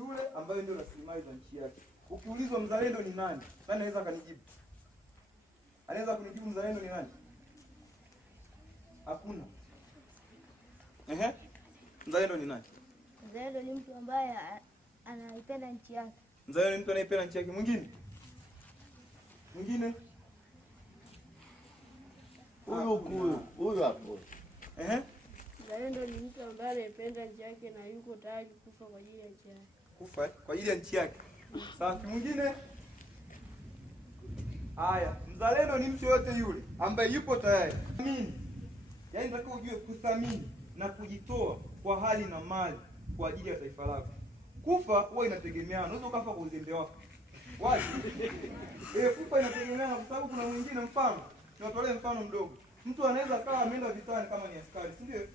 shule ambayo ndio rasilimali za nchi yake. Ukiulizwa mzalendo ni nani? Nani anaweza kanijibu? Anaweza kunijibu mzalendo ni nani? Hakuna. Mzalendo ni nani? Mzalendo ni mtu ambaye anaipenda nchi yake. Mzalendo ni mtu anayependa nchi yake. Mwingine? Mwingine? Huyo hapo. Mzalendo ni mtu ambaye anapenda nchi yake na yuko tayari kufa kwa ajili ya nchi yake. Kufa kwa ajili ya nchi yake. Safi. Mwingine? Haya, mzalendo ni mtu yote yule ambaye yupo tayari kuthamini. Yaani nataka ujue kuthamini na kujitoa kwa hali na mali kwa ajili ya taifa lako. Kufa huwa inategemeana. Unaweza ukafa kwa uzembe wako. Wazi. Kufa inategemeana kwa sababu kuna mwingine mfano. Niwatolee mfano mdogo. Mtu anaweza akawa ameenda vitani kama ni askari, si ndio?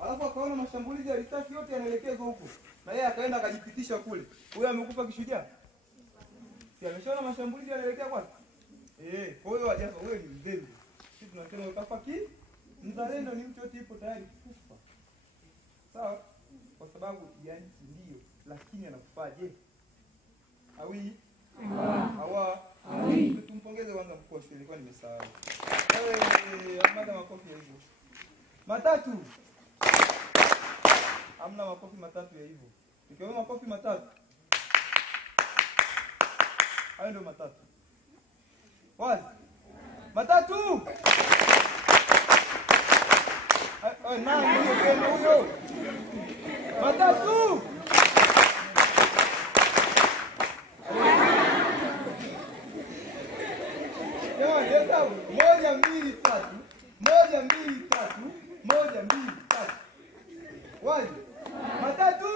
Alafu akaona mashambulizi ya risasi yote yanaelekezwa huko. Na yeye akaenda akajipitisha kule. Huyo amekufa kishujaa? Si ameshaona mashambulizi yanaelekea wapi? Kwa hiyo hajafa, wewe ni mzembe. Sisi tunasema ukafa mzalendo ni mtu yote yupo tayari kufa. Sawa? Kwa sababu ya nchi ndio, lakini anakufaje? Hawi? Hawa? Tumpongeze kwanza mkosi, nilikuwa nimesahau. Amada makofi hivyo. Matatu. Hamna makofi matatu ya hivyo. Ikiwa makofi matatu. Hayo ndio matatu. Wazi. Matatu. Nani huyo? Matatu. Hesabu 1 2 3. 1 2 3. 1 2 3. Wazi. Matatu.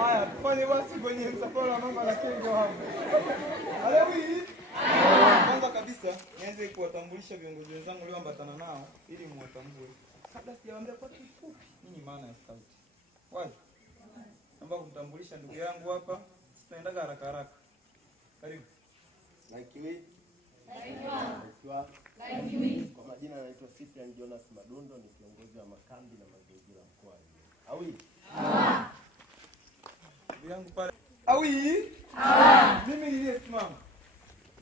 Haya, fanye basi kwenye msafara wa mama la Kenge hapo. Halewi. Kwanza kabisa nianze kuwatambulisha viongozi wenzangu leo ambatana nao ili muwatambue. Kabla sijawaambia kwa kifupi nini maana ya scout. Wazi. Naomba kumtambulisha ndugu yangu hapa. Tunaendaga haraka haraka. Karibu. Kwa majina naitwa Cyprian Jonas Madundo, ni kiongozi wa makambi na mazingira mkoa wa Awi. Ndugu yangu pale. Awi. Mimi niliyesimama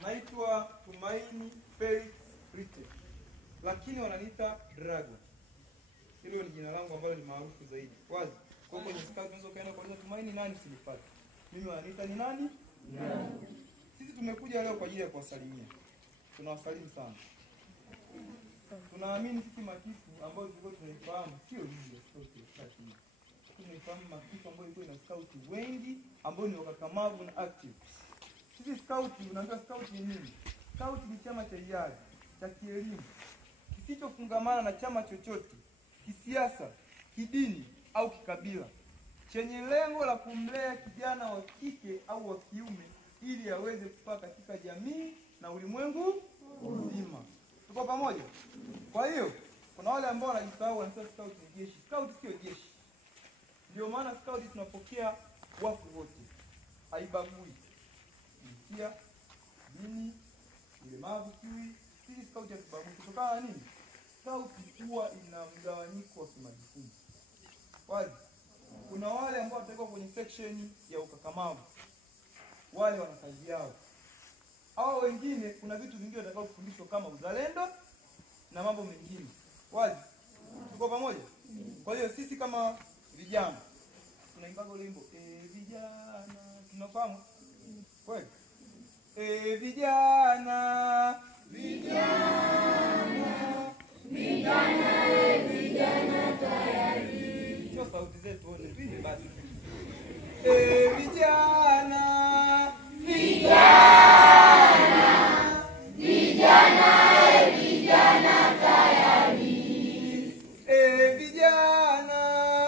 naitwa Tumaini Felix Rite. Lakini wananiita Dragon. Hilo ni jina langu ambalo ni maarufu zaidi. Wazi. Kwa hiyo kwenye scout unaweza kaenda kwa Tumaini nani silipata. Mimi wananiita ni nani? Sisi tumekuja leo kwa ajili ya kuwasalimia. Tunawasalimu sana. Tunaamini sisi makifu ambao tulikuwa tunaifahamu sio hivi scout lakini tunaifahamu makifu ambao ilikuwa ina scout wengi ambao ni wakakamavu na active. Sisi scout, unaambia scout ni nini? Scout ni chama cha hiari, cha kielimu, kisichofungamana na chama chochote, kisiasa, kidini au kikabila, chenye lengo la kumlea kijana wa kike au wa kiume ili aweze kufaa katika jamii na ulimwengu mzima. Tuko pamoja? Kwa hiyo, kuna wale ambao wanajisahau wanasema scout ni jeshi. Scout sio jeshi. Ndio maana scout tunapokea watu wote. Haibagui jinsia, dini, ulemavu, kiwi. Sisi scout ya kibagui. Kutokana na nini? Scout huwa ina mgawanyiko wa kimajukumu. Wazi. Kuna wale ambao watakuwa kwenye section ya ukakamavu. Wale wana kazi yao. Hao wengine kuna vitu vingine watakao kufundishwa kama uzalendo na mambo mengine. Wazi. Tuko pamoja? Kwa hiyo sisi kama vijana tunaimbaga wimbo vijana, tunafahamu? Kweli? Vijana, vijana tayari. Sio sauti zetu wote tuimbe basi. Vijana, vijana tayari. Vijana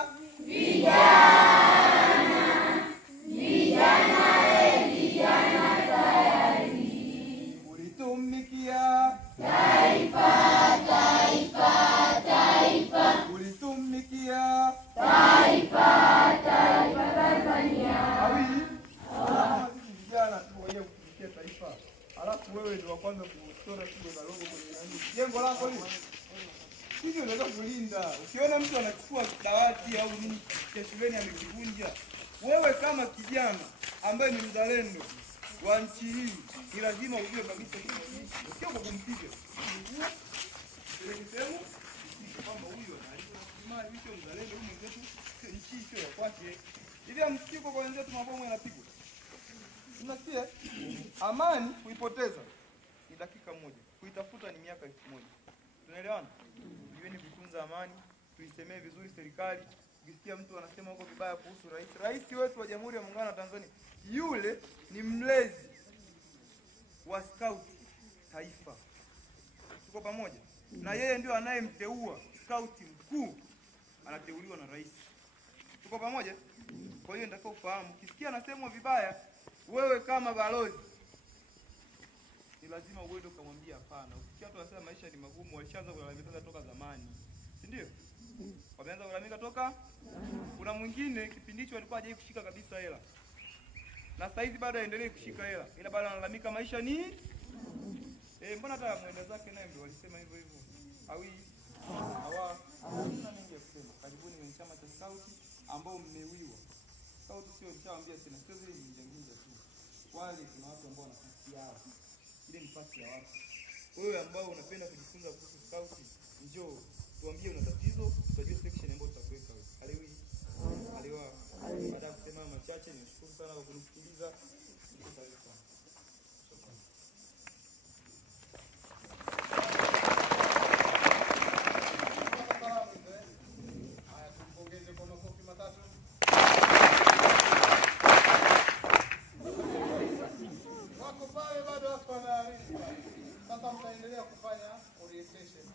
tayari. Ulitumikia taifa. Ulitumikia taifa Tanzania. Awi. Vijana tu wenyewe kutumikia taifa. Alafu wewe ndio wa kwanza kuchora kigo na logo kwenye nani? Jengo lako hili. Hizo unaweza kulinda. Ukiona mtu anachukua dawati au nini ya shuleni amekivunja, wewe kama kijana ambaye ni mzalendo wa nchi hii, ni lazima ujue kabisa hili. Sio kwa kumpiga. Sehemu kwamba huyu anaishi hicho mzalendo, huyu mwenzetu nchi sio ya kwake. Hivi amsikiko kwa wenzetu mabomu yanapigwa. Unasikia? Amani kuipoteza ni dakika moja. Kuitafuta ni miaka 1000. Tunaelewana? Jiweni kutunza amani, tuisemee vizuri serikali. Ukisikia mtu anasema huko vibaya kuhusu rais wetu wa Jamhuri ya Muungano wa Tanzania, yule ni mlezi wa scout taifa. Tuko pamoja? Na yeye ndio anayemteua scout mkuu, anateuliwa na rais. Tuko pamoja? Kwa hiyo nitakiwa ufahamu, ukisikia anasemwa vibaya, wewe kama balozi ni lazima uende ukamwambia hapana. Ukisikia watu wanasema maisha ni magumu, walishaanza kulalamika toka zamani. Si ndio? Wameanza kulalamika toka. Kuna mwingine kipindi hicho alikuwa hajawahi kushika kabisa hela. Na sasa hivi bado aendelee kushika hela. Ila bado analalamika maisha ni mbona hata mwenda zake naye ndio walisema hivyo hivyo. Sina mengi ya kusema. Karibuni kwenye chama cha scout ambao mmeuiwa. Scout sio nishawaambia tena, sio zile njinja tu. Wale kuna watu ambao wanafasi yao. Ile ni fasi ya watu. Wewe ambao unapenda kujifunza kuhusu scout, njoo tuambie una tatizo, tutajua section ambayo tutakuweka wewe. Aliwa. Baada ya kusema machache, nishukuru sana kwa kunisikiliza. Sasa mtaendelea kufanya orientation.